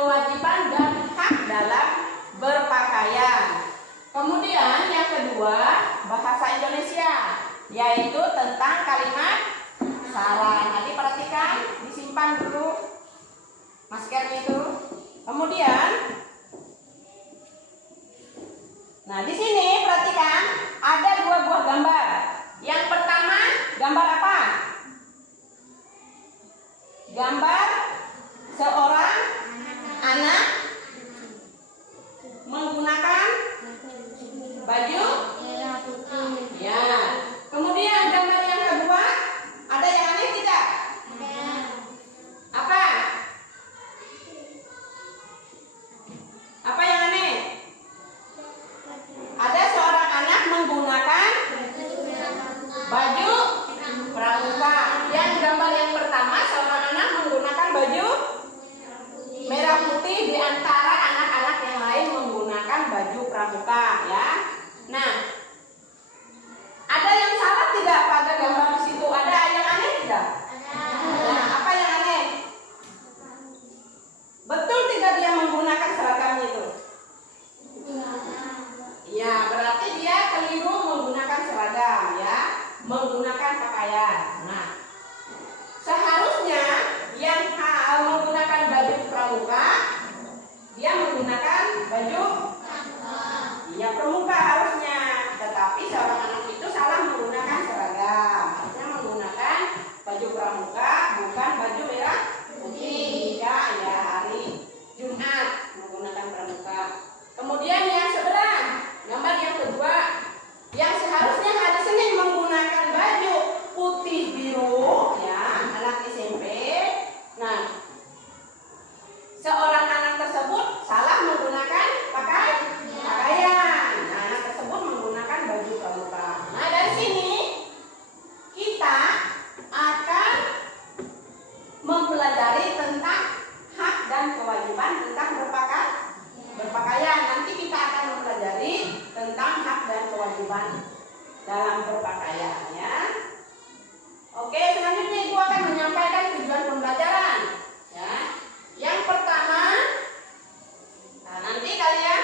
kewajiban dan hak dalam berpakaian. Kemudian yang kedua, bahasa Indonesia, yaitu tentang kalimat saran. Nanti perhatikan, disimpan dulu maskernya itu. Kemudian, nah di sini perhatikan ada dua buah gambar. Yang pertama, gambar apa? Gambar seorang anak menggunakan baju ya. Kemudian gambar yang kedua, ada yang aneh tidak? Apa? Apa yang aneh? Ada seorang anak menggunakan baju pramuka. Yang gambar yang pertama, seorang anak menggunakan baju merah putih, di antara anak-anak yang lain menggunakan baju pramuka ya. Nah, ada yang salah tidak pada gambar di situ? Ada yang aneh tidak? Nah, apa yang aneh? Betul tidak dia menggunakan seragamnya itu? Ya, berarti dia keliru menggunakan seragam ya, menggunakan pakaian. Nah, seharusnya yang menggunakan baju pramuka, dia menggunakan baju ya pramuka harusnya. Tetapi seorang anak itu salah menggunakan seragam. Harusnya menggunakan baju pramuka, bukan baju merah putih jika ya hari Jumat menggunakan pramuka. Kemudian yang sebelah, gambar yang kedua, yang seharusnya hari Senin menggunakan baju putih biru ya, anak SMP. Nah, seorang anak tersebut salah menggunakan pakaian. Nah, anak tersebut menggunakan baju pramuka. Nah, dari sini kita akan mempelajari tentang hak dan kewajiban tentang berpakaian. Nanti kita akan mempelajari tentang hak dan kewajiban dalam berpakaian ya. Oke, selanjutnya Ibu akan menyampaikan tujuan pembelajaran ya. Yang pertama, nah nanti kalian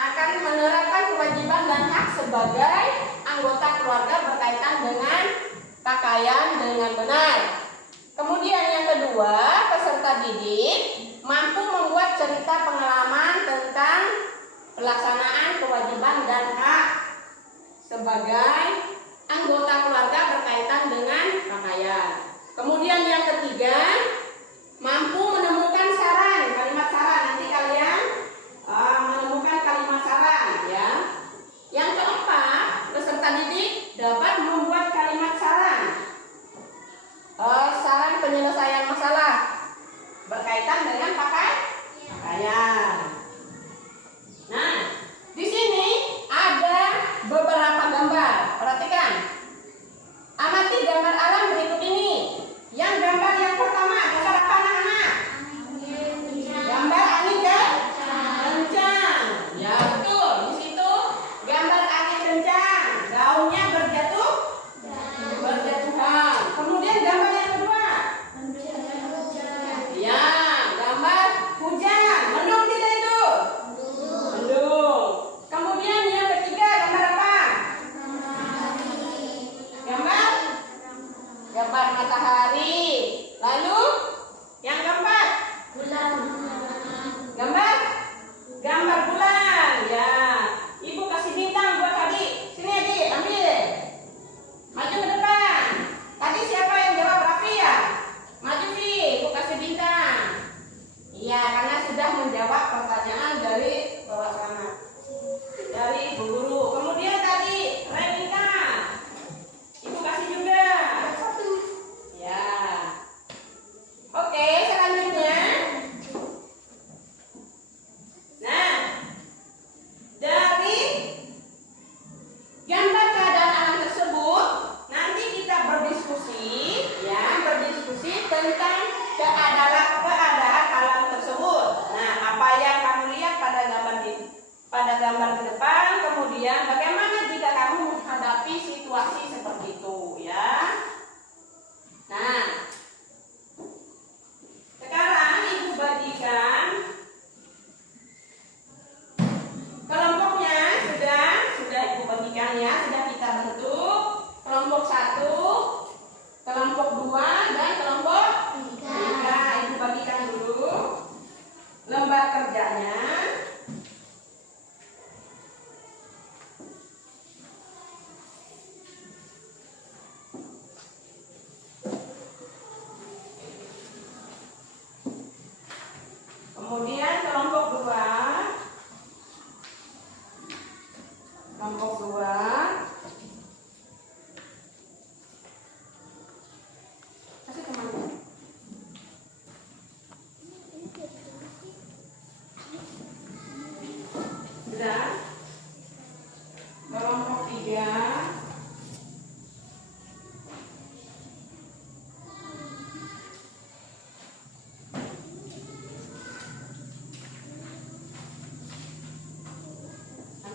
akan menerapkan kewajiban dan hak sebagai anggota keluarga berkaitan dengan pakaian dengan benar. Kemudian yang kedua, peserta didik mampu membuat cerita pengalaman tentang pelaksanaan kewajiban dan hak sebagai anggota keluarga berkaitan dengan pakaian. Kemudian yang ketiga, mampu menemukan saran, kalimat saran. Nanti kalian menemukan kalimat saran ya. Yang keempat, peserta didik dapat membuat kalimat saran. Saran penyelesaian masalah berkaitan dengan pakaian. Nah, di sini ada beberapa gambar. Perhatikan. Amati gambar alam berikut ini. Yang gambar yang pertama, gambar apa anak-anak? Gambar angin kencang. Ya betul. Di situ gambar angin kencang. Daunnya berjatuhan. Kemudian gambar yang kedua. Ya, gambar hujan. Mendung tidak itu? Mendung. Kemudian yang ketiga, gambar apa? Gambar matahari. Lalu yang keempat, gambar bulan ya. Ibu kasih bintang buat adik. Sini adik, ambil. Maju ke depan. Tadi siapa yang jawab? Raffi ya? Maju sih, ibu kasih bintang. Iya, karena sudah menjawab pertanyaan dari bawah sana, dari ibu guru. Kemudian tadi Renita, ibu kasih juga. Ya. Oke, selanjutnya. Nah, dari gambar keadaan alam tersebut, nanti kita berdiskusi tentang keadaan alam tersebut. Nah, apa yang kamu lihat pada gambar ke depan, kemudian bagaimana jika kamu menghadapi situasi seperti itu ya. Nah, sekarang Ibu bagikan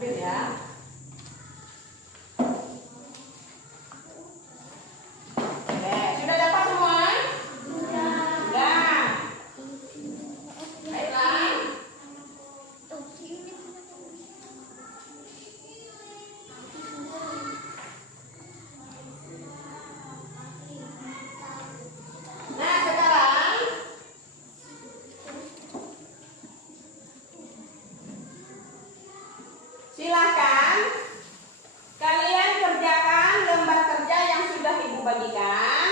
Ambil ya. Oke, sudah dapat semua? Sudah. Baiklah. Nah, sekarang silakan kalian kerjakan lembar kerja yang sudah Ibu bagikan.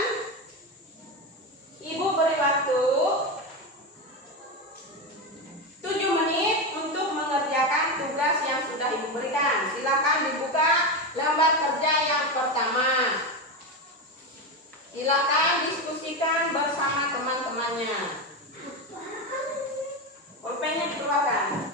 Ibu beri waktu 7 menit untuk mengerjakan tugas yang sudah Ibu berikan. Silakan dibuka lembar kerja yang pertama. Silakan diskusikan bersama teman-temannya. Pulpennya dikeluarkan.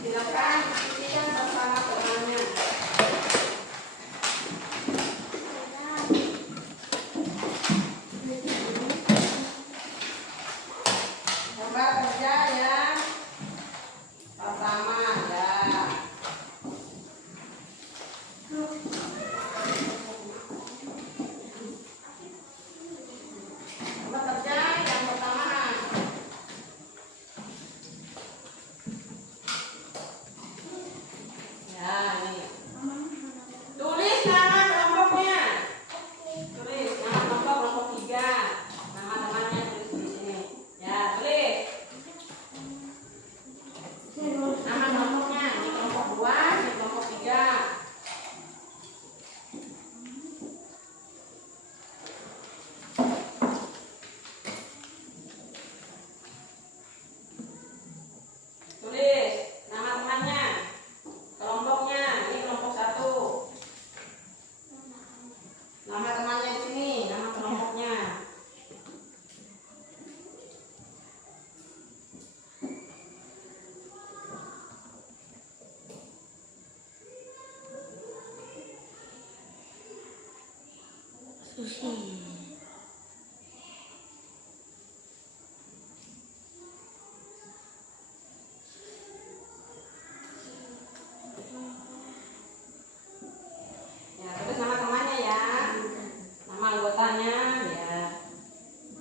Silakan diskusikan bersama temannya. Lembar kerja yang pertama ya. Lembar kerja yang pertama. Ya, ini. Tulis nama kelompoknya. Tulis nama kelompok 3. Nama temannya tulis di sini. Ya, tulis. Nama kelompoknya. Ini kelompok 2, ini kelompok 3. Tulis nama temannya. Kelompoknya, ini kelompok 1. Nama temannya di sini, nama kelompoknya. Ya, tulis nama temannya ya. Nama anggotanya ya.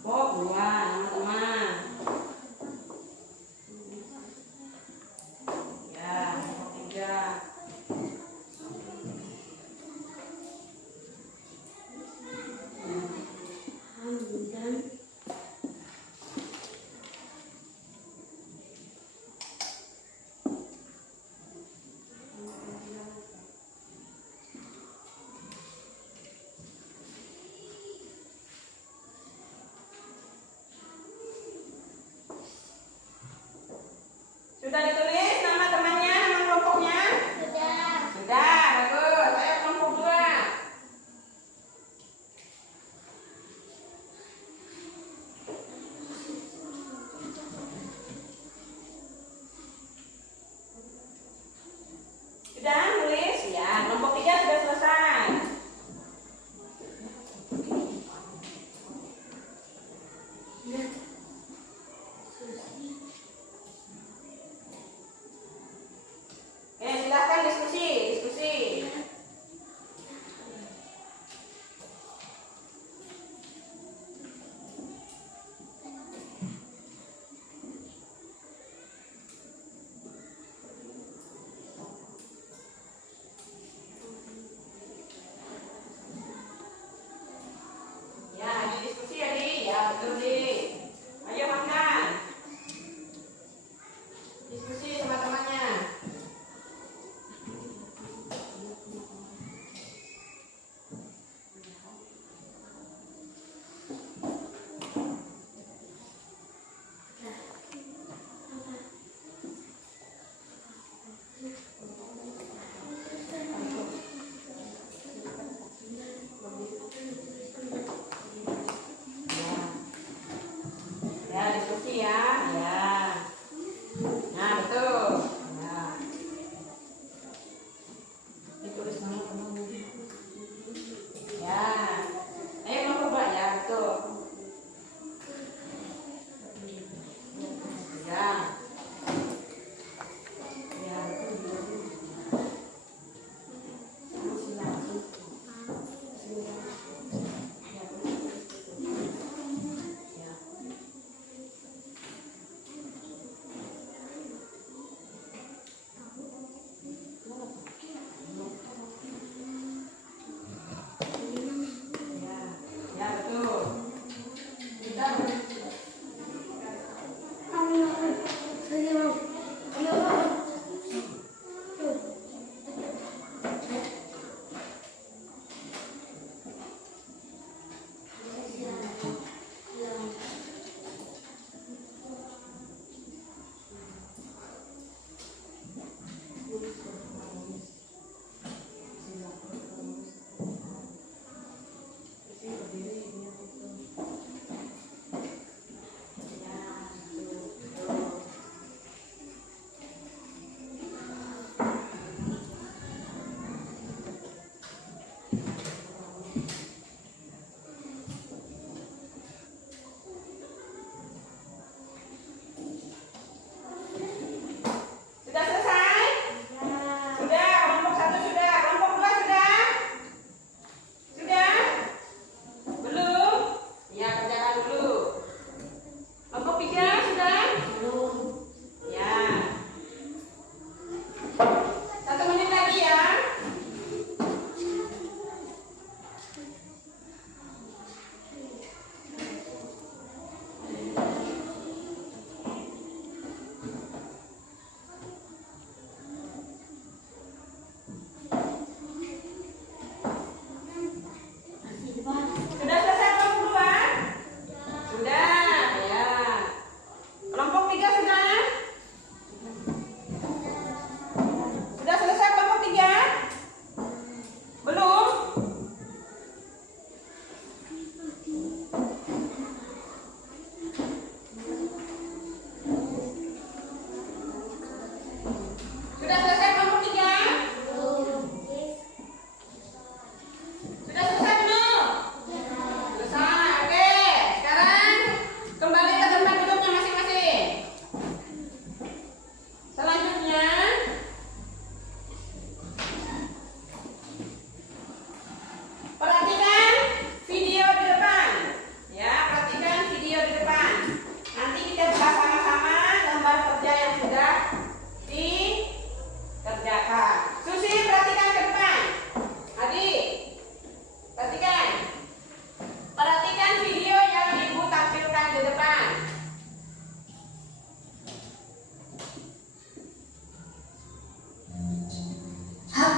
Kelompok 2, nama teman. Ya, kelompok 3. Sudah ditulis nama temannya, nama kelompoknya? Sudah, bagus. Ayo kelompok 2. Sudah nulis? Ya, kelompok 3 sudah selesai. Oke, silakan diskusi.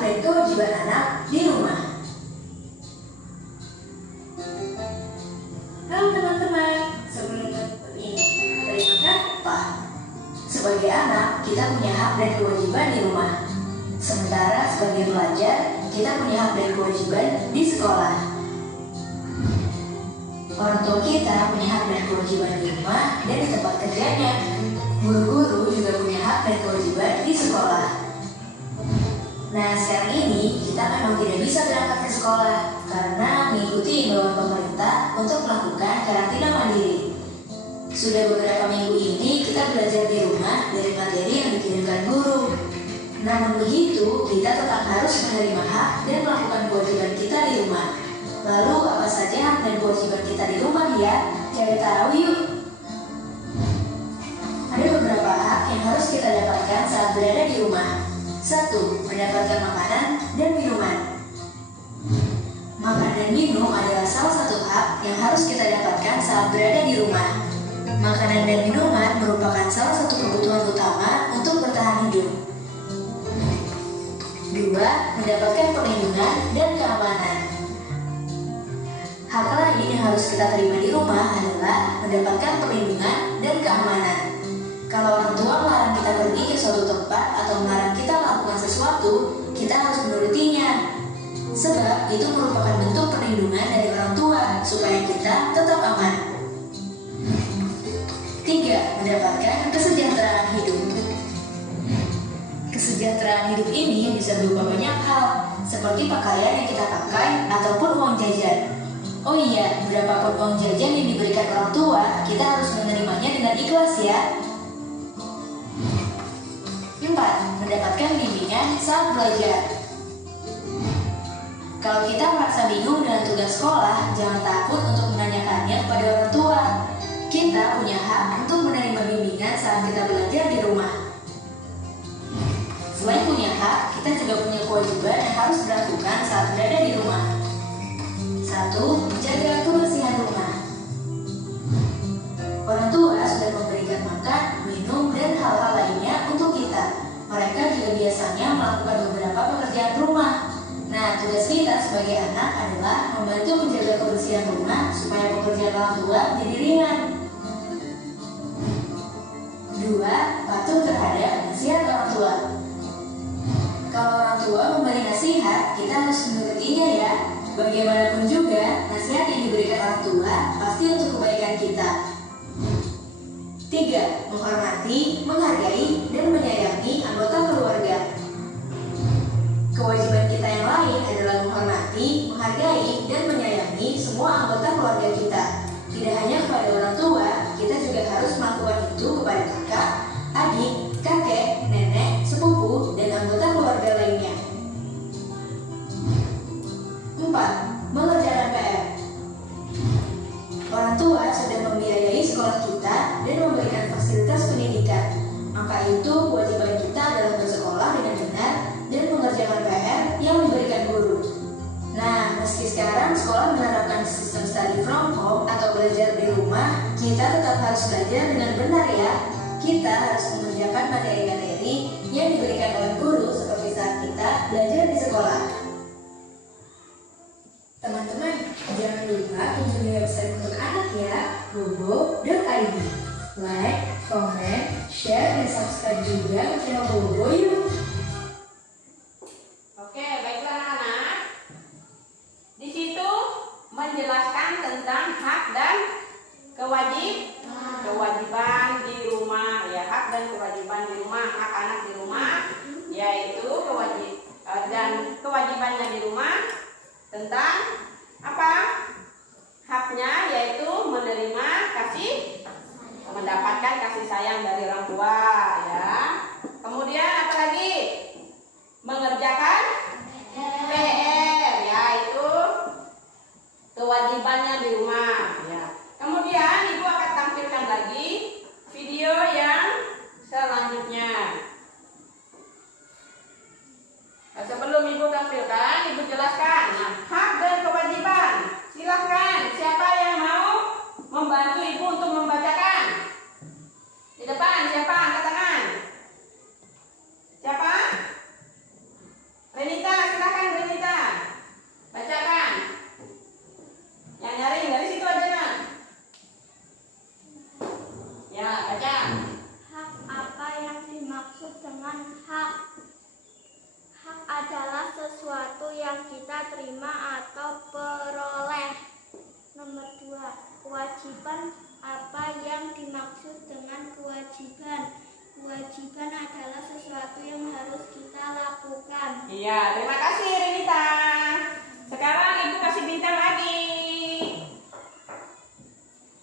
dan kewajiban anak di rumah. Halo teman-teman, sebelum ini terima kasih. Sebagai anak, kita punya hak dan kewajiban di rumah. Sementara sebagai pelajar, kita punya hak dan kewajiban di sekolah. Orang tua kita punya hak dan kewajiban di rumah dan di tempat kerjanya. Guru-guru juga punya hak dan kewajiban di sekolah. Nah, sekarang ini kita memang tidak bisa berangkat ke sekolah karena mengikuti imbauan pemerintah untuk melakukan karantina mandiri. Sudah beberapa minggu ini kita belajar di rumah dari materi yang dikirimkan guru. Namun begitu, kita tetap harus menerima hak dan melakukan kewajiban kita di rumah. Lalu apa saja hak dan kewajiban kita di rumah ya? Cari tahu yuk! Ada beberapa hak yang harus kita dapatkan saat berada di rumah. 1. Mendapatkan makanan dan minuman. Makan dan minum adalah salah satu hak yang harus kita dapatkan saat berada di rumah. Makanan dan minuman merupakan salah satu kebutuhan utama untuk bertahan hidup. 2. Mendapatkan perlindungan dan keamanan. Hak lain yang harus kita terima di rumah adalah mendapatkan perlindungan dan keamanan. Kalau orang tua melarang kita pergi ke suatu tempat atau melarang kita melakukan sesuatu, kita harus menurutinya. Sebab itu merupakan bentuk perlindungan dari orang tua supaya kita tetap aman. 3. Mendapatkan kesejahteraan hidup. Kesejahteraan hidup ini bisa berupa banyak hal, seperti pakaian yang kita pakai ataupun uang jajan. Oh iya, berapapun uang jajan yang diberikan orang tua, kita harus menerimanya dengan ikhlas ya. 4. Mendapatkan bimbingan saat belajar. Kalau kita merasa bingung dengan tugas sekolah, jangan takut untuk menanyakannya kepada orang tua. Kita punya hak untuk menerima bimbingan saat kita belajar di rumah. Selain punya hak, kita juga punya kewajiban yang harus dilakukan saat berada di rumah. 1. Menjaga kebersihan rumah. Orang tua sudah memberikan makan, minum, dan hal-hal lainnya untuk kita. Mereka juga biasanya melakukan beberapa pekerjaan rumah. Nah, tugas kita sebagai anak adalah membantu menjaga kebersihan rumah supaya pekerjaan orang tua jadi ringan. 2. Patuh terhadap nasihat orang tua. Kalau orang tua memberi nasihat, kita harus menurutinya ya. Bagaimanapun juga, nasihat yang diberikan orang tua pasti untuk kebaikan kita. 3. Menghormati, menghargai, dan menyayangi anggota keluarga. Kewajiban kita yang lain adalah menghormati, menghargai, dan menyayangi semua anggota keluarga kita. Tidak hanya kepada orang tua, kita juga harus melakukan itu kepada kakak, adik, kakek, nenek, sepupu, dan anggota keluarga lainnya. 4. Mengerjakan PR. Orang tua sudah membiayai sekolah kita dan memberikan fasilitas pendidikan. Maka itu kewajiban kita adalah bersekolah dengan benar dan mengerjakan PR yang diberikan guru. Nah, meski sekarang sekolah menerapkan sistem study from home atau belajar di rumah, kita tetap harus belajar dengan benar ya. Kita harus mengerjakan materi-materi yang diberikan oleh guru seperti saat kita belajar di sekolah. Teman-teman, jangan lupa kunjungi website untuk anak ya, bobo.id. Like, comment, share, dan subscribe juga ke channel Bobo yuk. Oke, baiklah anak-anak. Di situ menjelaskan tentang hak dan kewajiban di rumah, ya, hak dan kewajiban di rumah, hak anak di rumah, yaitu dan kewajibannya di rumah tentang apa? Haknya yaitu menerima mendapatkan kasih sayang dari orang tua, ya. Kemudian apa lagi? Mengerjakan PR, ya, itu kewajibannya di rumah, ya. Kemudian Ibu akan tampilkan lagi video yang selanjutnya. Nah, sebelum Ibu tampilkan, Ibu jelaskan hak dan kewajiban. Silahkan, siapa yang mau membantu Ibu untuk membacakan? Di depan, siapa? Angkat tangan. Siapa? Renita. Ya, terima kasih Renita. Sekarang Ibu kasih bintang lagi.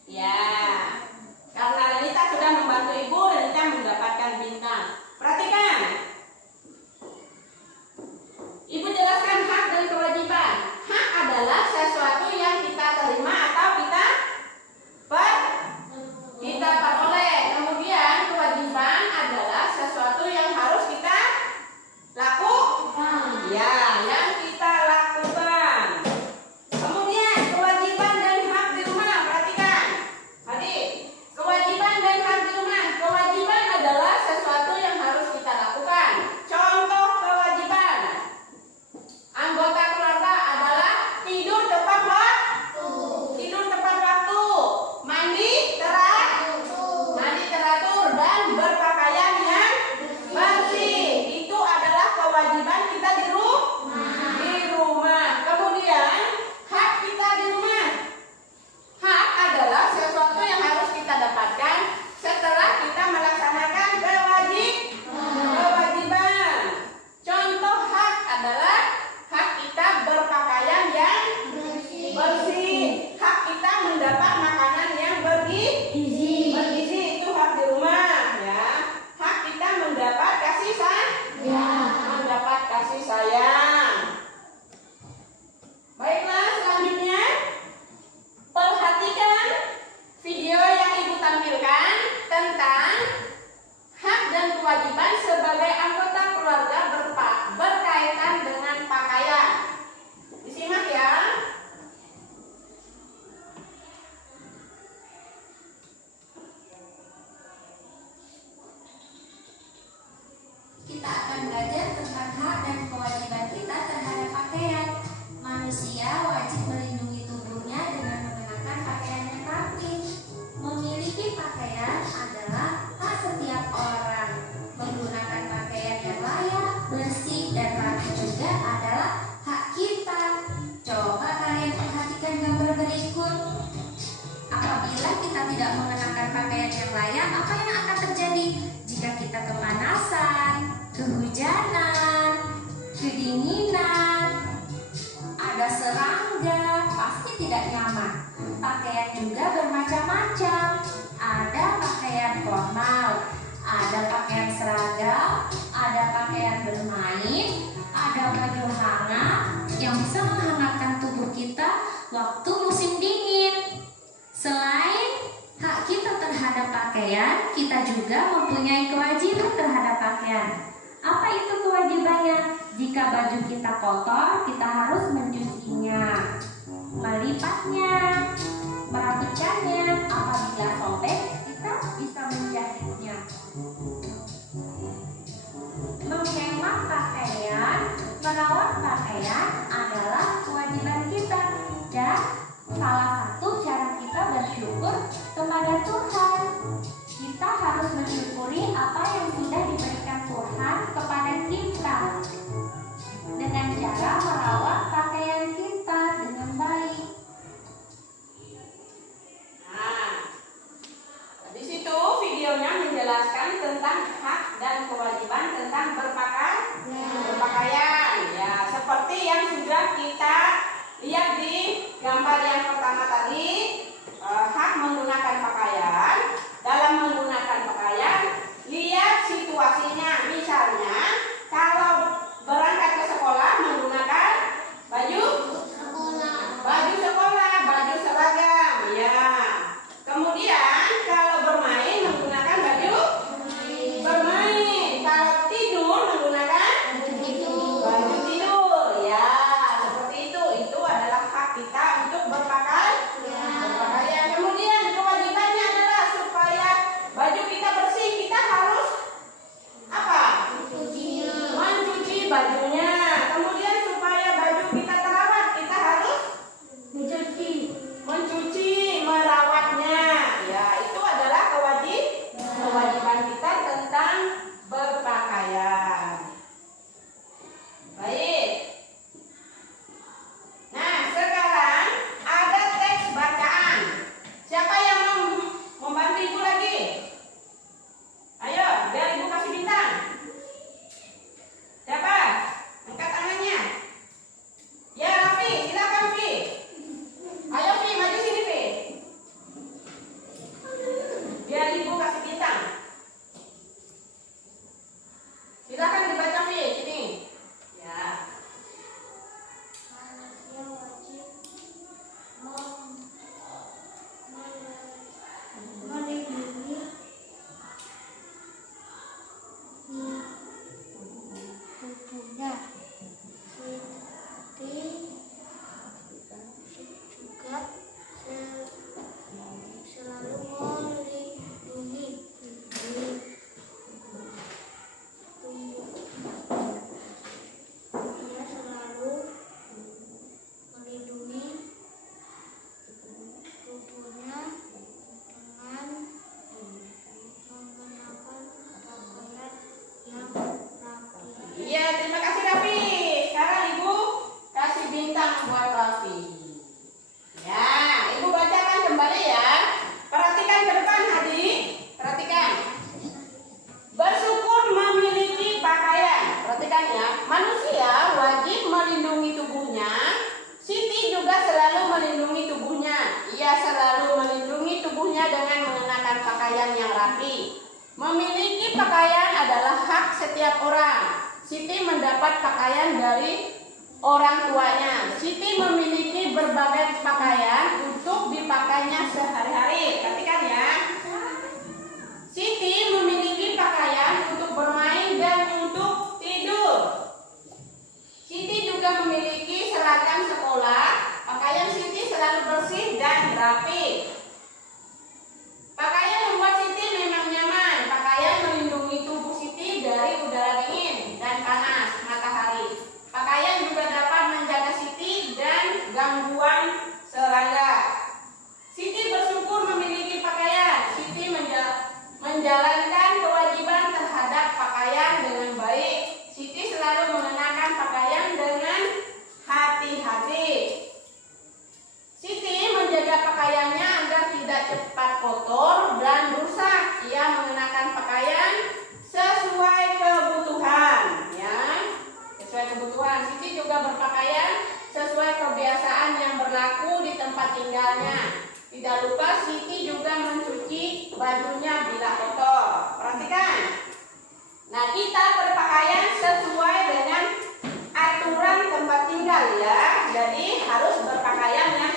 Ya, karena Renita sudah membantu Ibu, Renita mendapatkan bintang. Perhatikan. Ibu jelaskan hak dan kewajiban. Hak adalah sesuatu yang kita terima atau kita peroleh. Kemudian kewajiban adalah sesuatu yang harus kita lakukan. Ya, yang kita lakukan. Kemudian kewajiban dan hak di rumah. Perhatikan. Adik, kewajiban dan hak di rumah. Kewajiban adalah sesuatu yang harus kita lakukan. Contoh kewajiban. Anggota keluarga adalah tidur tepat waktu. Tidur tepat waktu. Mandi teratur dan berpakaian yang bersih. Itu adalah kewajiban kita di rumah. Kemudian hak kita di rumah. Hak adalah sesuatu yang harus kita dapatkan setelah kita melaksanakan kewajiban. Contoh hak adalah hak kita berpakaian yang bersih. Hak kita mendapat makanan yang bergizi. Itu hak di rumah, ya. Hak kita mendapat kasih sayang. Baiklah, selanjutnya perhatikan video yang Ibu tampilkan tentang hak dan kewajiban sebagai anggota keluarga berkaitan dengan pakaian. Disimak ya. Kita akan belajar tentang hak dan kewajiban kita terhadap pakaian. Manusia wajib melindungi tubuhnya dengan mengenakan pakaian yang rapi. Memiliki pakaian adalah hak setiap orang. Menggunakan pakaian yang layak, bersih, dan rapi juga adalah hak kita. Coba kalian perhatikan gambar berikut. Apabila kita tidak mengenakan pakaian yang layak, apa yang akan terjadi? Jika kita kepanasan, kehujanan, kedinginan, ada serangga, pasti tidak nyaman. Pakaian juga bermacam-macam. Ada pakaian formal, ada pakaian seragam, ada pakaian bermain, ada baju hangat yang bisa menghangatkan tubuh kita waktu musim dingin. Selain hak kita terhadap pakaian, kita juga mempunyai kewajiban terhadap pakaian. Apa itu kewajibannya? Jika baju kita kotor, kita harus mencucinya, melipatnya, merapikannya. Apabila sobek, kita bisa menjahitnya. Menghemat pakaian, merawat pakaian adalah kewajiban kita. Dan salah satu cara kita bersyukur kepada Tuhan. Kita harus mensyukuri apa yang sudah diberikan Tuhan kepada kita dengan cara merawat pakaian kita dengan baik. Nah, di situ videonya menjelaskan tentang hak dan kewajiban tentang berpakaian. selanjutnya, Siti juga selalu melindungi tubuhnya. Ia selalu melindungi tubuhnya dengan mengenakan pakaian yang rapi. Memiliki pakaian adalah hak setiap orang. Siti mendapat pakaian dari orang tuanya. Siti memiliki berbagai pakaian untuk dipakainya sehari-hari. Perhatikan ya. Siti memiliki pakaian untuk bermain dan untuk tidur. Siti juga memiliki seragam sekolah. Pakaian Siti selalu bersih dan rapi. Pakaian membuat Siti memang nyaman. Pakaian melindungi tubuh Siti dari udara dingin dan panas matahari. Pakaian juga dapat menjaga Siti dan gangguan serangga. Siti bersyukur memiliki pakaian. Siti menjalankan kewajiban terhadap pakaian dengan baik. Siti selalu mengenakan pakaian dengan hati-hati. Siti menjaga pakaiannya agar tidak cepat kotor dan rusak. Ia mengenakan pakaian sesuai kebutuhan, ya. Sesuai kebutuhan. Siti juga berpakaian sesuai kebiasaan yang berlaku di tempat tinggalnya. Tidak lupa Siti juga mencuci bajunya bila kotor. Perhatikan. Nah, kita berpakaian sesuai dengan aturan tempat tinggal ya. Jadi harus berpakaian yang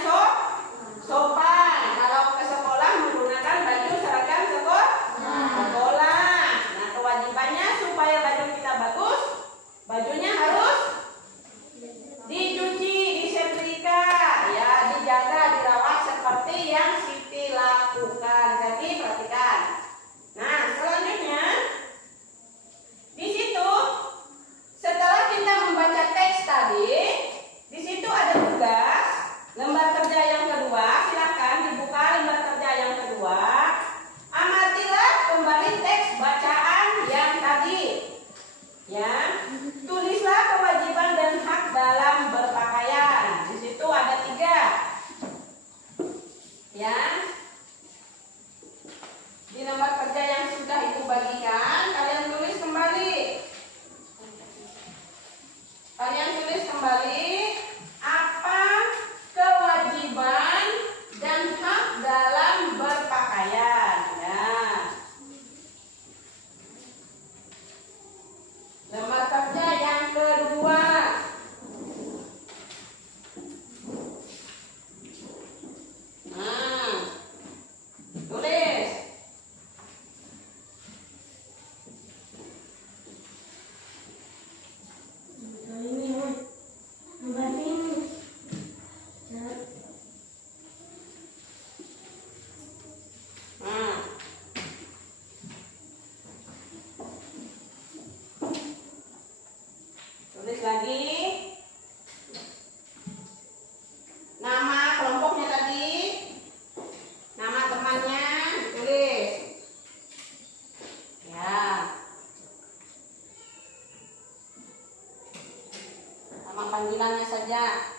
sopan. Kalau ke sekolah menggunakan baju seragam sekolah. Nah, kewajibannya supaya baju kita bagus, bajunya harus dicuci, disetrika, ya, dijaga, dirawat seperti yang Siti lakukan. Jadi perhatikan. Nah, selanjutnya di situ setelah kita membaca teks tadi, di situ ada tugas lembar kerja yang kedua. Silakan dibuka lembar kerja yang kedua. Amatilah kembali teks bacaan yang tadi. Ya, tulislah kewajiban dan hak dalam berpakaian. Di situ ada 3. Ya. Di lembar kerja yang sudah Ibu bagikan, kalian tulis kembali. Kalian tulis kembali apa kewajiban dan hak dalam berpakaian. Ya. Lembar kerja yang kedua. Nah, tulis. Tulis lagi nama kelompoknya tadi, nama temannya ditulis. Ya. Nama panggilannya saja.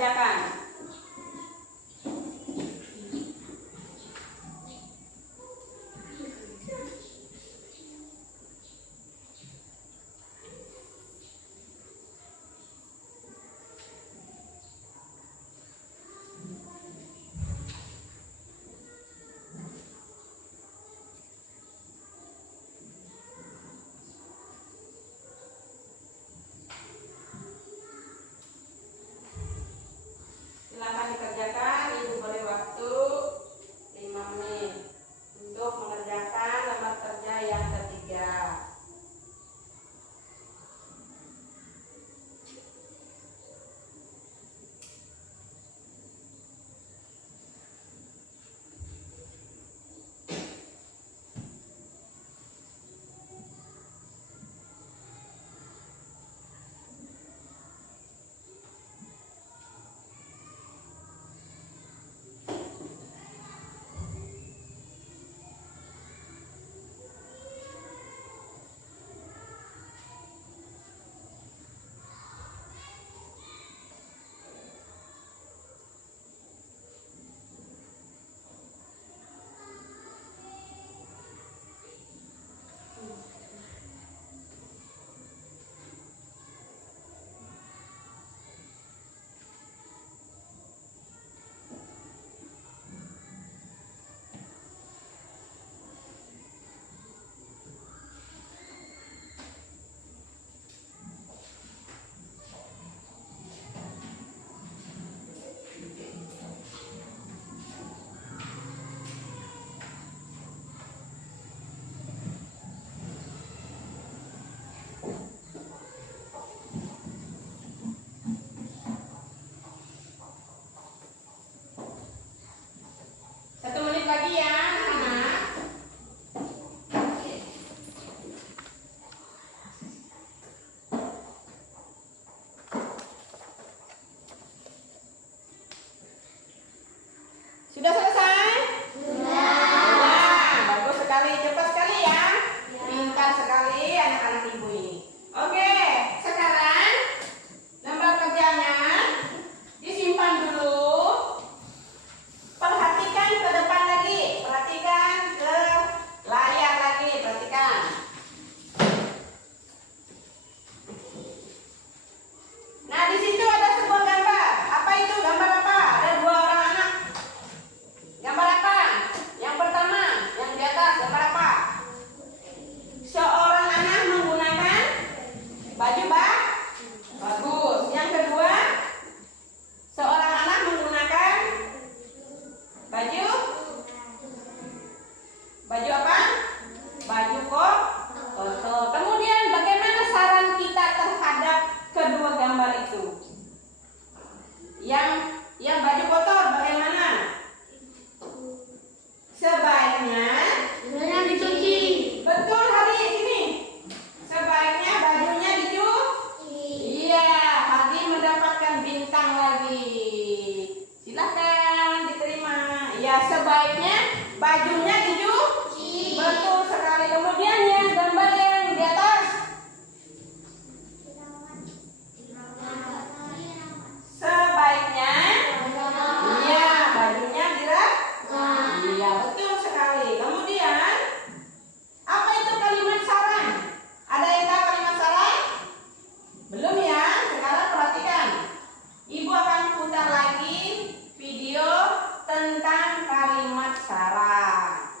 dikerjakan. Silakan dikerjakan, Ibu beri waktu 5 menit untuk mengerjakan lembar kerja yang ketiga. Lagi ya anak-anak. Sudah selesai? Sudah. Bagus sekali, cepat sekali ya. Pintar sekali anak-anak ibu ini. Oke, sekarang lembar kerjanya disimpan dulu. Perhatikan ke depan lagi, perhatikan ke layar lagi, perhatikan. Nah, di situ ada sebuah gambar. Apa itu? Gambar apa? Ada 2 orang anak. Gambar apa? Yang pertama, yang di atas, gambar apa? Seorang anak menggunakan baju bagus. Yang kedua, seorang anak menggunakan baju apa? Baju kotor. Kemudian bagaimana saran kita terhadap kedua gambar itu? Yang baju kotor bagaimana? Sebaiknya dicuci. Betul Hari ini. Sebaiknya bajunya dicuci. Iya, Hari mendapatkan bintang lagi. Silakan diterima. Ya, sebaiknya bajunya dicuci. Betul sekali. Kemudian yang gambar yang di atas. Sebaiknya iya, bajunya dirapikan. Iya, betul sekali. Kemudian apa itu kalimat saran? Ada yang tahu kalimat saran? Belum ya? Sekarang perhatikan. Ibu akan putar lagi video tentang kalimat saran.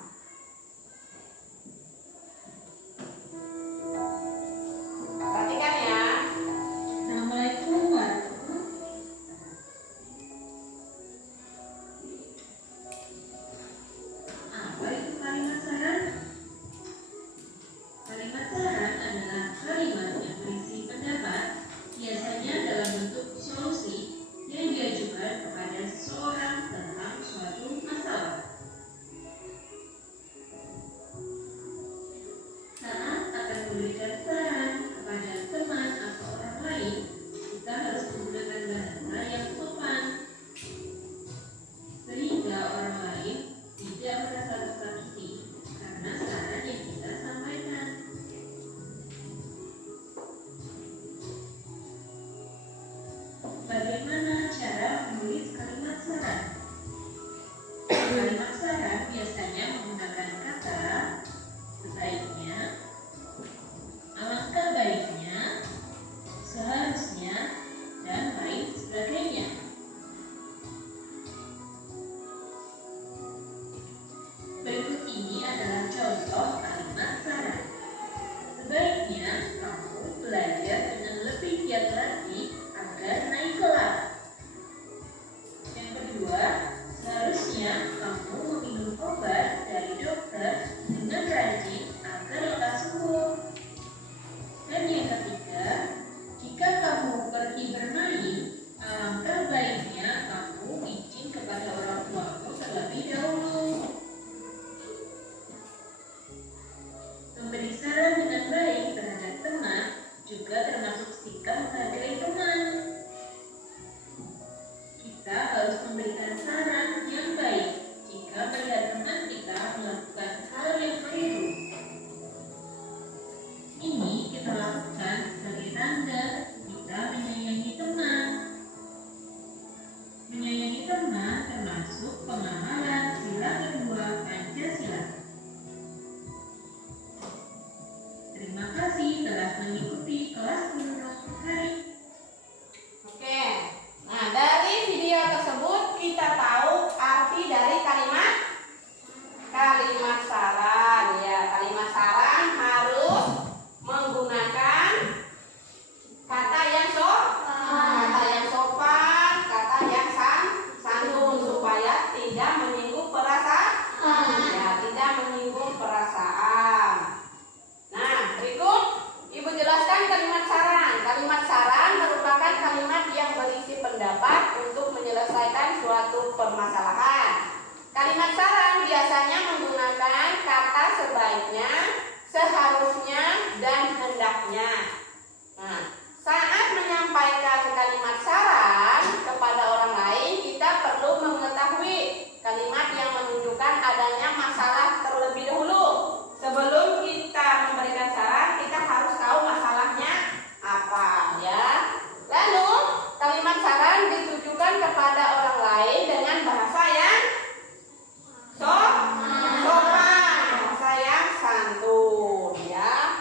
pendapat untuk menyelesaikan suatu permasalahan. Kalimat saran biasanya menggunakan kata sebaiknya, seharusnya, dan hendaknya. Nah, saat menyampaikan kalimat saran kepada orang lain, kita perlu mengetahui kalimat yang menunjukkan adanya masalah terlebih dahulu. Sebelum kita memberikan saran, kita harus tahu masalahnya apa, ya. Lalu, kalimat saran ditujukan kepada orang lain dengan bahasa yang sopan, bahasa yang santun, ya.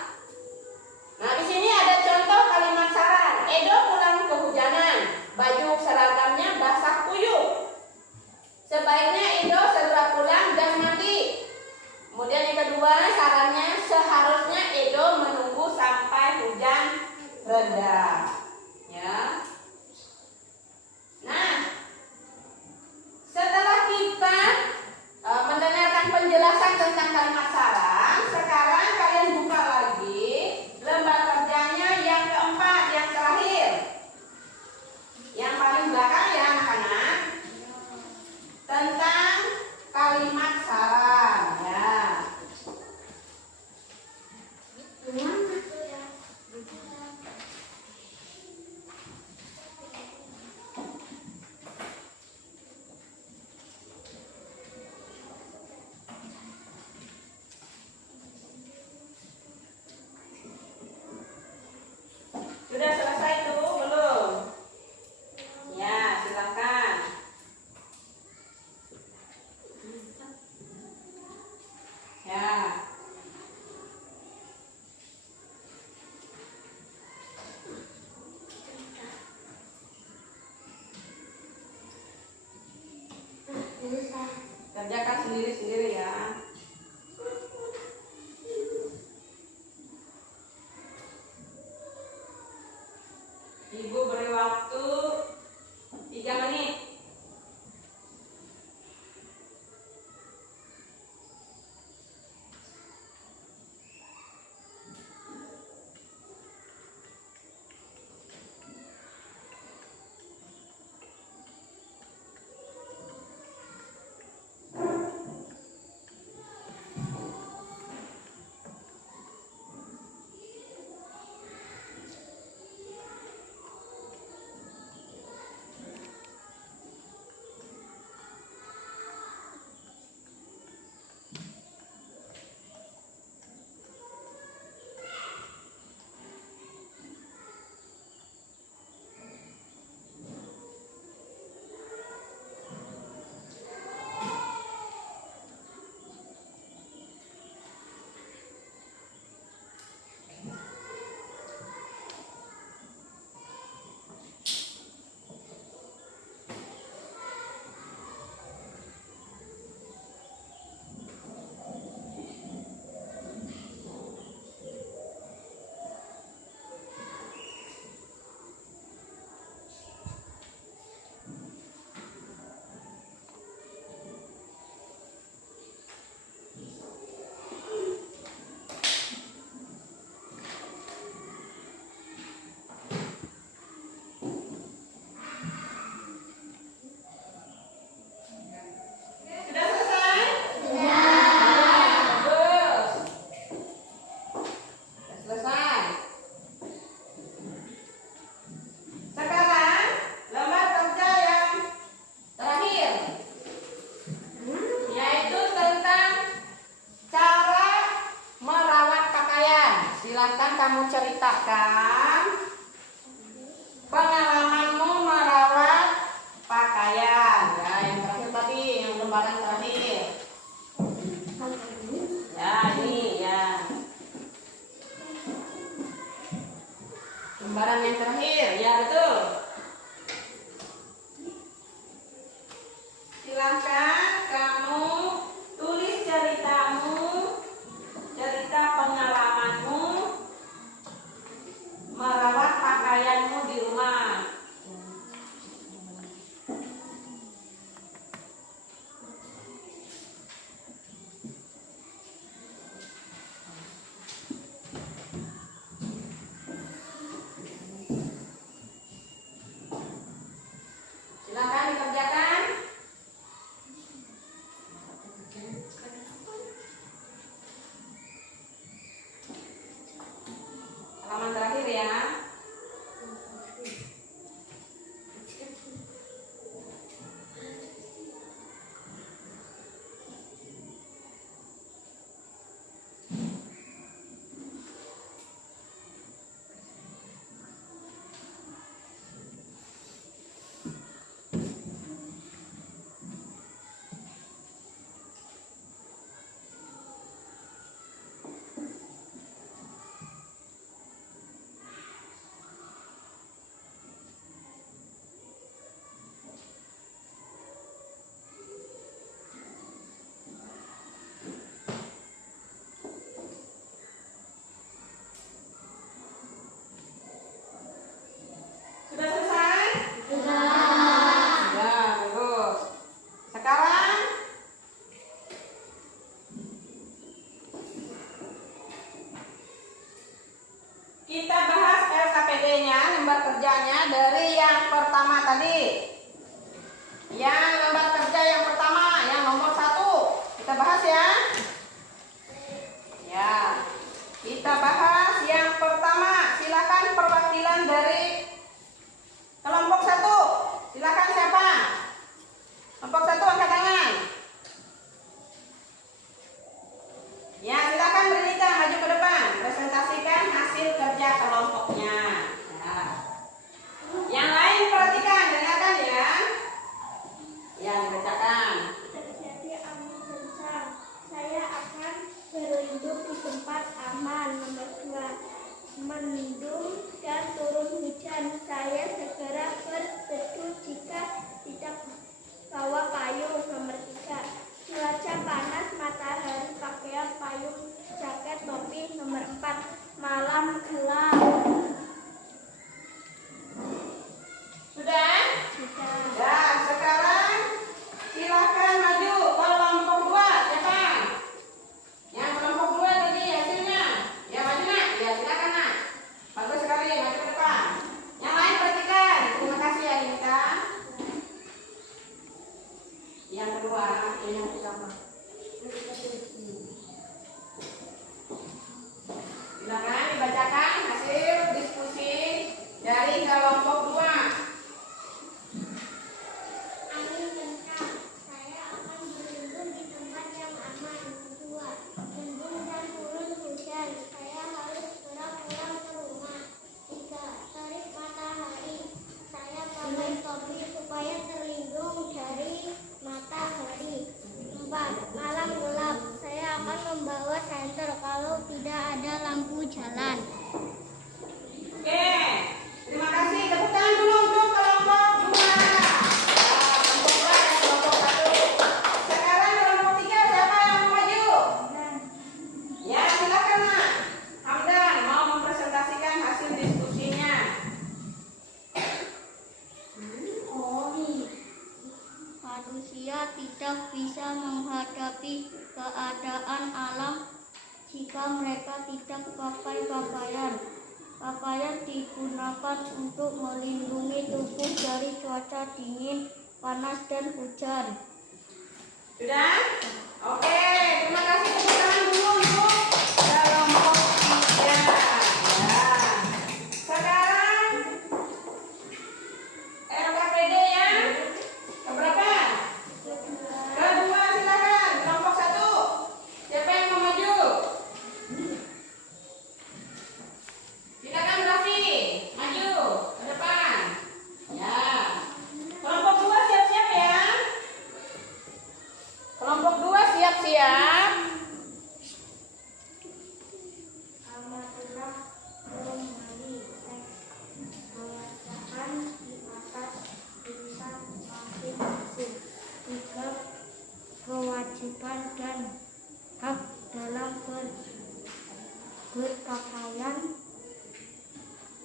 Nah, di sini ada contoh kalimat saran. Edo pulang kehujanan, baju seragamnya basah kuyup. Sebaiknya Edo segera pulang dan mandi. Kemudian yang kedua, sarannya seharusnya Edo menunggu sampai hujan reda. Ya. Nah, setelah kita mendengarkan penjelasan tentang kalimat saran, sekarang kalian buka lagi lembar kerjanya yang keempat, yang terakhir, yang paling belakang ya anak-anak, tentang kalimat saran, ya. Sudah selesai tuh belum? Ya, silakan. Ya. Kerjakan sendiri-sendiri ya. Ibu beri waktu 3 menit. tadi? Yang lembar kerja yang pertama, yang nomor 1. Kita bahas ya. Ya, kita bahas yang pertama. Silakan perwakilan dari kelompok 1. Silakan siapa? Kelompok 1 angkat tangan. Ya, silakan Bernita maju ke depan. Presentasikan hasil kerja kelompoknya. Ya. Yang lain perhatikan, dengarkan ya. Yang dibacakan. Terjadi angin kencang. Saya akan berlindung di tempat aman. Nomor 2. Mendung dan turun hujan. Saya segera berteduh jika tidak bawa payung. Nomor 3. Cuaca panas, matahari, pakaian, payung, jaket, topi. Nomor 4. Malam gelap. Sudah? Sudah. Dan sekarang silakan maju kelompok 2. Siapa? Yang kelompok 2 tadi hasilnya. Ya maju nak. Ya silakan nak. Bagus sekali maju ke depan. Yang lain perhatikan. Terima kasih ya Nita. Yang kedua, ini yang pertama. Silakan dibacakan hasil diskusi dari kelompok 2. Angin kencang. Saya akan berlindung di tempat yang aman. 2. Mendung dan turun hujan. Saya harus segera pulang ke rumah. 3. Terik matahari. Saya pakai topi supaya terlindung dari matahari. 4. Malam gelap. Saya akan membawa senter kalau tidak ada lampu jalan. Oke, terima kasih. Tepuk tangan dulu untuk kelompok 2. Kelompok 2 dan kelompok 1. Sekarang kelompok 3 siapa yang mau maju? Ya, silakan nak. Hamdan mau mempresentasikan hasil diskusinya. Manusia tidak bisa menghadapi keadaan alam jika mereka tidak pakai pakaian. Pakaian digunakan untuk melindungi tubuh dari cuaca dingin, panas, dan hujan. Sudah? Oke, terima kasih. Tepuk tangan dulu untuk kelompok 3. Ya. Sekarang LKPD ya. Keberapa? Kedua, silakan. Kelompok 1. Siapa yang mau maju? Silakan Raffi, maju ke depan. Ya. Kelompok 2 siap-siap ya. Kelompok 2 siap-siap. Amatilah kembali teks bacaan di atas tulisan masing-masing. 3. Kewajiban dan hak dalam berpakaian.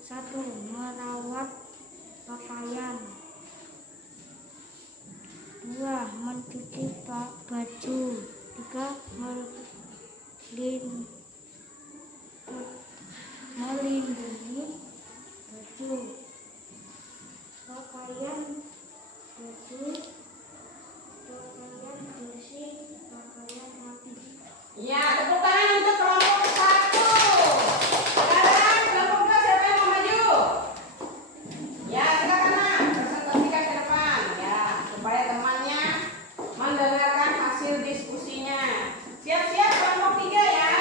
1. Merawat pakaian. 2. Mencuci baju. 3. Melindungi baju. Pakaian bersih, pakaian rapi. Ya, tepuk tangan untuk kelompok 1. Sekarang kelompok 2 siapa yang mau maju? Ya, silakan nak. Presentasikan ke depan. Ya, supaya temannya mendengarkan hasil diskusinya. Siap-siap kelompok 3 ya.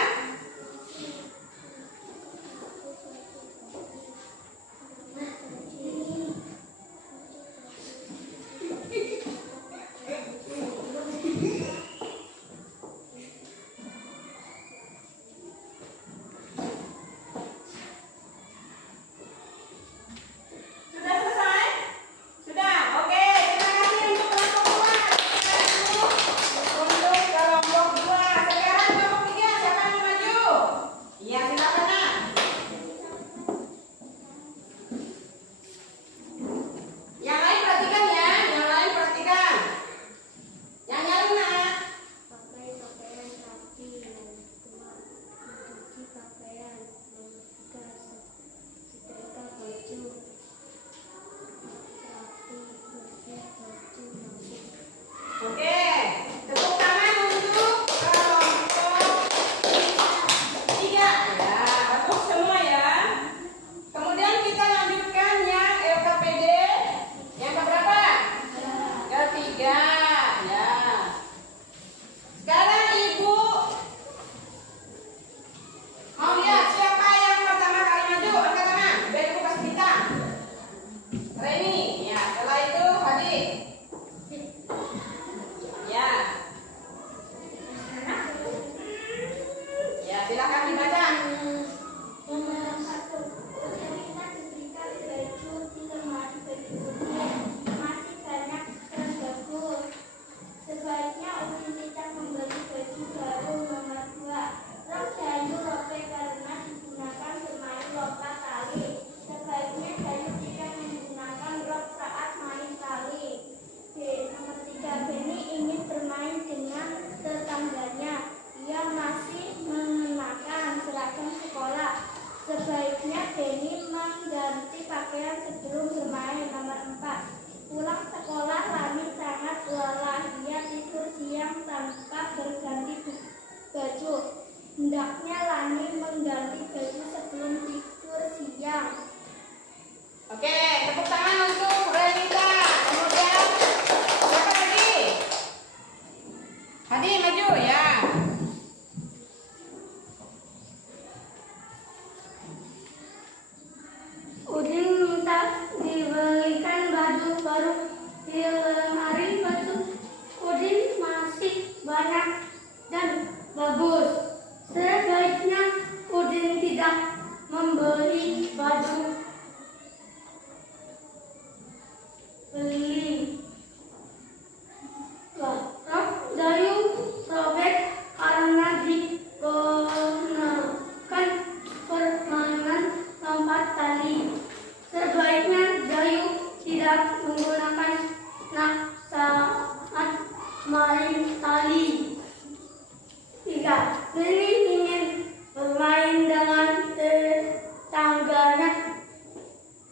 menggunakan nak saat main tali. 3. Lili ingin bermain dengan tetangganya.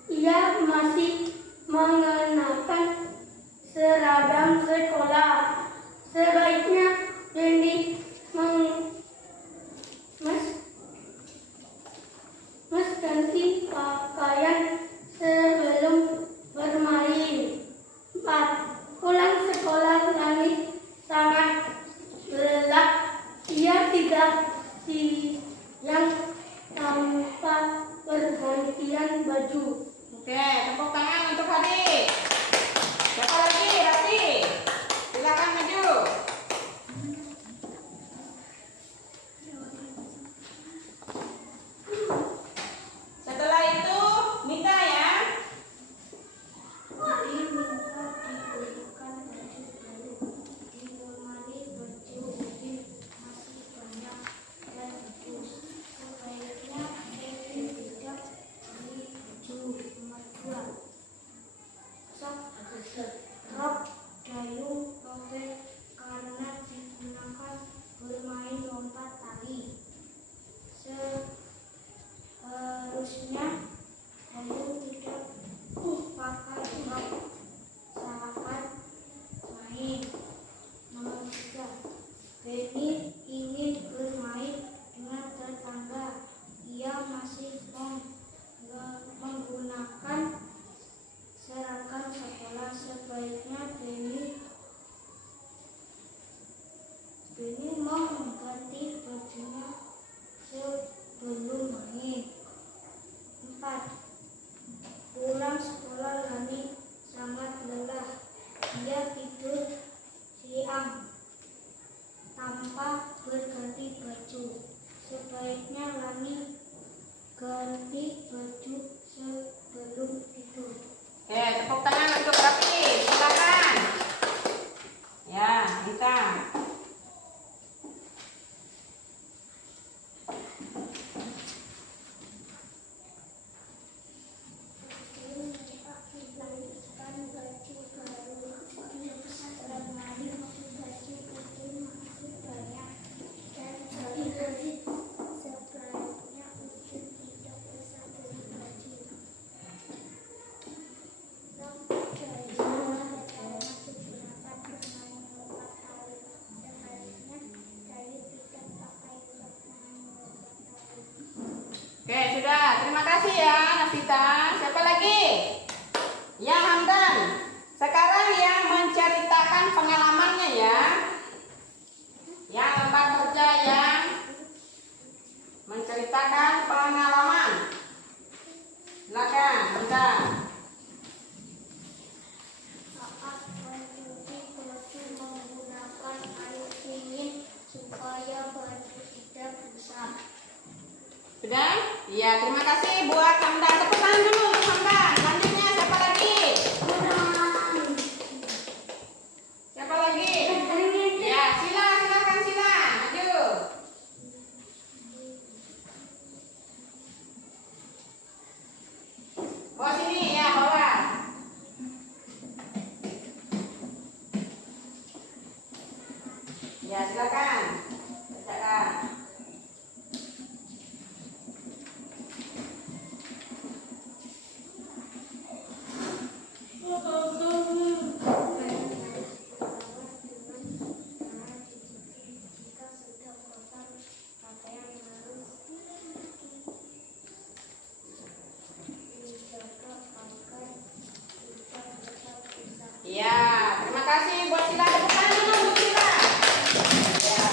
Ia masih mengenakan seragam sekolah. Sebaiknya Lili ganti pakaian sebelum bermain. 4. Pulang sekolah Lali sangat lelah. Ia tidak siang tanpa pergantian baju. Oke, tepuk tangan untuk adik. Siapa lagi? Rati. Silakan maju. Setelah itu Mita ya. Jadi minta dibelikan baju baru. Di lemari baju Udin masih banyak dan bagus. Sebaiknya Udin tidak beli baju nomor 2. Rok dayung robek karena digunakan bermain lompat tali. Seharusnya dayung tidak pakai rok saat main. Nomor 3. Benny ingin bermain dengan tetangga. Ia masih menggunakan seragam sekolah. Sebaiknya Benny mau mengganti bajunya sebelum main. 4. Pulang sekolah Lani sangat lelah. Ia tidur siang tanpa berganti baju. Sebaiknya Lani ganti baju sebelum tidur. Oke, tepuk tangan untuk Rati. Silakan. Ya, Mita. Oke, sudah. Terima kasih ya, Nafita. Siapa lagi? Ya, Hamdan. Sekarang yang menceritakan pengalamannya ya. Yang lembar kerja yang menceritakan pengalaman. Silakan, Hamdan. Saat mencuci baju menggunakan air dingin supaya baju tidak rusak. Sudah? Iya, terima kasih buat Hamdan. Tepuk tangan dulu untuk Hamdan. Selanjutnya siapa lagi? Siapa lagi? Ya, silakan Sila. Maju. Bawa sini ya, bawa. Ya, silakan. Bacakan. Ya, terima kasih buat Sila. Tepuk tangan dulu untuk Sila. Ya.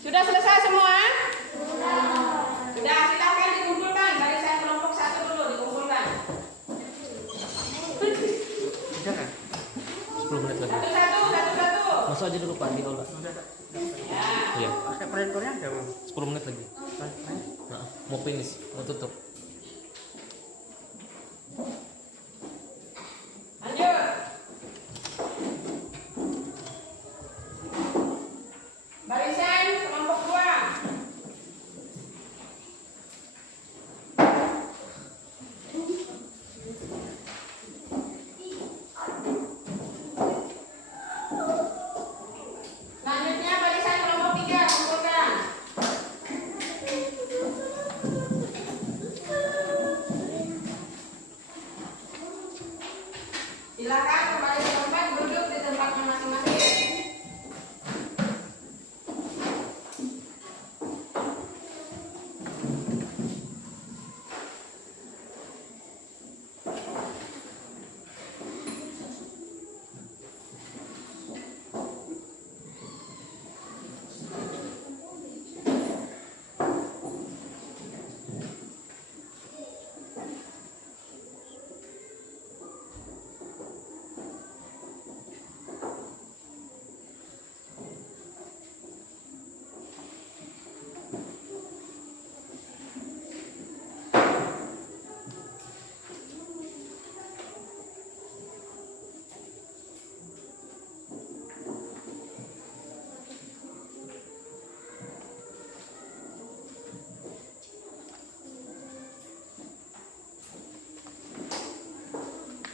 Sudah selesai semua? Sudah, silakan dikumpulkan. Barisan kelompok 1 dulu dikumpulkan. Jangan. 10 menit lagi. Satu. Masuk aja dulu Pak di aula. Ya. Iya. Pakai proyektornya ada, Bang. 10 menit lagi. Nah, mau finish, mau tutup. Lanjut. Barisan kelompok 2. Selanjutnya barisan kelompok 3 kumpulkan. Silakan kembali ke tempat, duduk di tempatnya masing-masing.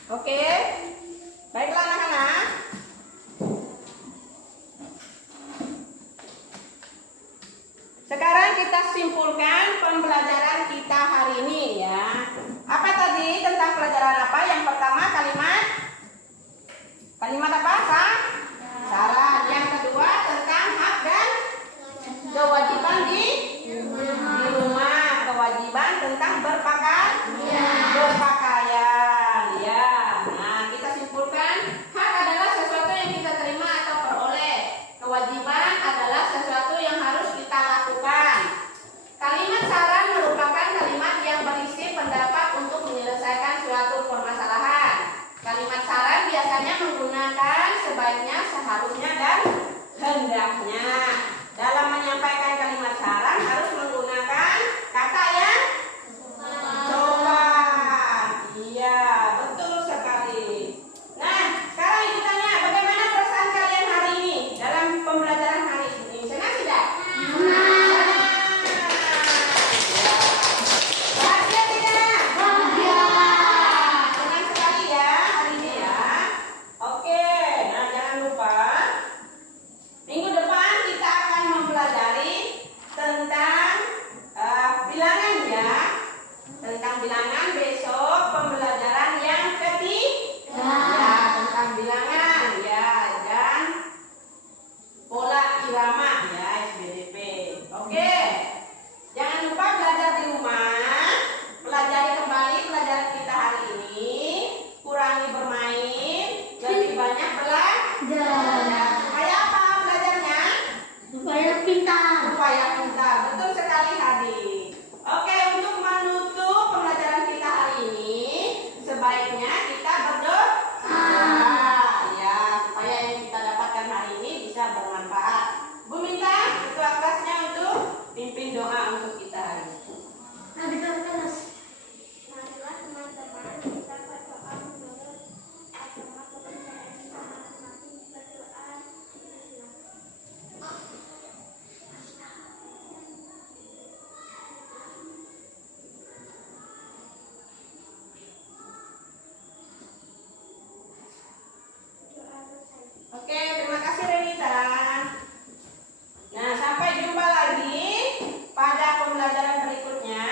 Oke, baiklah anak-anak. Sekarang kita simpulkan pembelajaran kita hari ini ya. Apa tadi tentang pelajaran apa? Yang pertama kalimat apa? Saran. Yang kedua tentang hak dan kewajiban di rumah. Kewajiban tentang berpakaian. Ya. Nah, kita simpulkan hak adalah sesuatu yang kita terima atau peroleh. Kewajiban adalah sesuatu yang harus kita lakukan. Kalimat saran merupakan kalimat yang berisi pendapat untuk menyelesaikan suatu permasalahan. Kalimat saran biasanya menggunakan sebaiknya, seharusnya, dan hendaknya. Dalam menyampaikan kalimat saran harus menggunakan kata yang sopan. Iya, betul sekali. Nah, sekarang ibu tanya, bagaimana perasaan kalian hari ini dalam pembelajaran hari ini? Senang tidak? Bahagia tidak? Senang sekali ya hari ini ya. Oke, nah jangan lupa minggu depan kita akan mempelajari tentang bilangan ya. Tentang bilangan besok pembelajaran yang ketiga. Ya, tentang bilangan ya dan pola irama ya SBDP. Oke. Jangan lupa belajar di rumah. Pelajari kembali pelajaran kita hari ini. Kurangi bermain, lebih banyak belajar. Supaya apa belajarnya? Supaya pintar. Supaya pintar. Betul sekali Hadi. Oke, untuk menutup pembelajaran kita hari ini, sebaiknya kita berdoa ya, supaya yang kita dapatkan hari ini bisa bermanfaat. Bu minta ketua kelasnya untuk pimpin doa untuk kita hari ini. Marilah teman-teman kita berdoa menurut agama kepercayaan kita masing-masing. Berdoa. Oke, terima kasih Renita. Nah, sampai jumpa lagi pada pembelajaran berikutnya.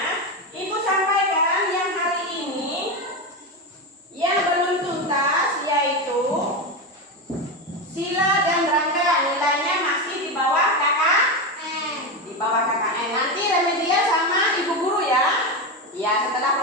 Ibu sampaikan yang hari ini yang belum tuntas yaitu Sila dan Rangga, nilainya masih di bawah KKN. Di bawah KKN. Nanti remedial sama ibu guru ya. Ya, setelah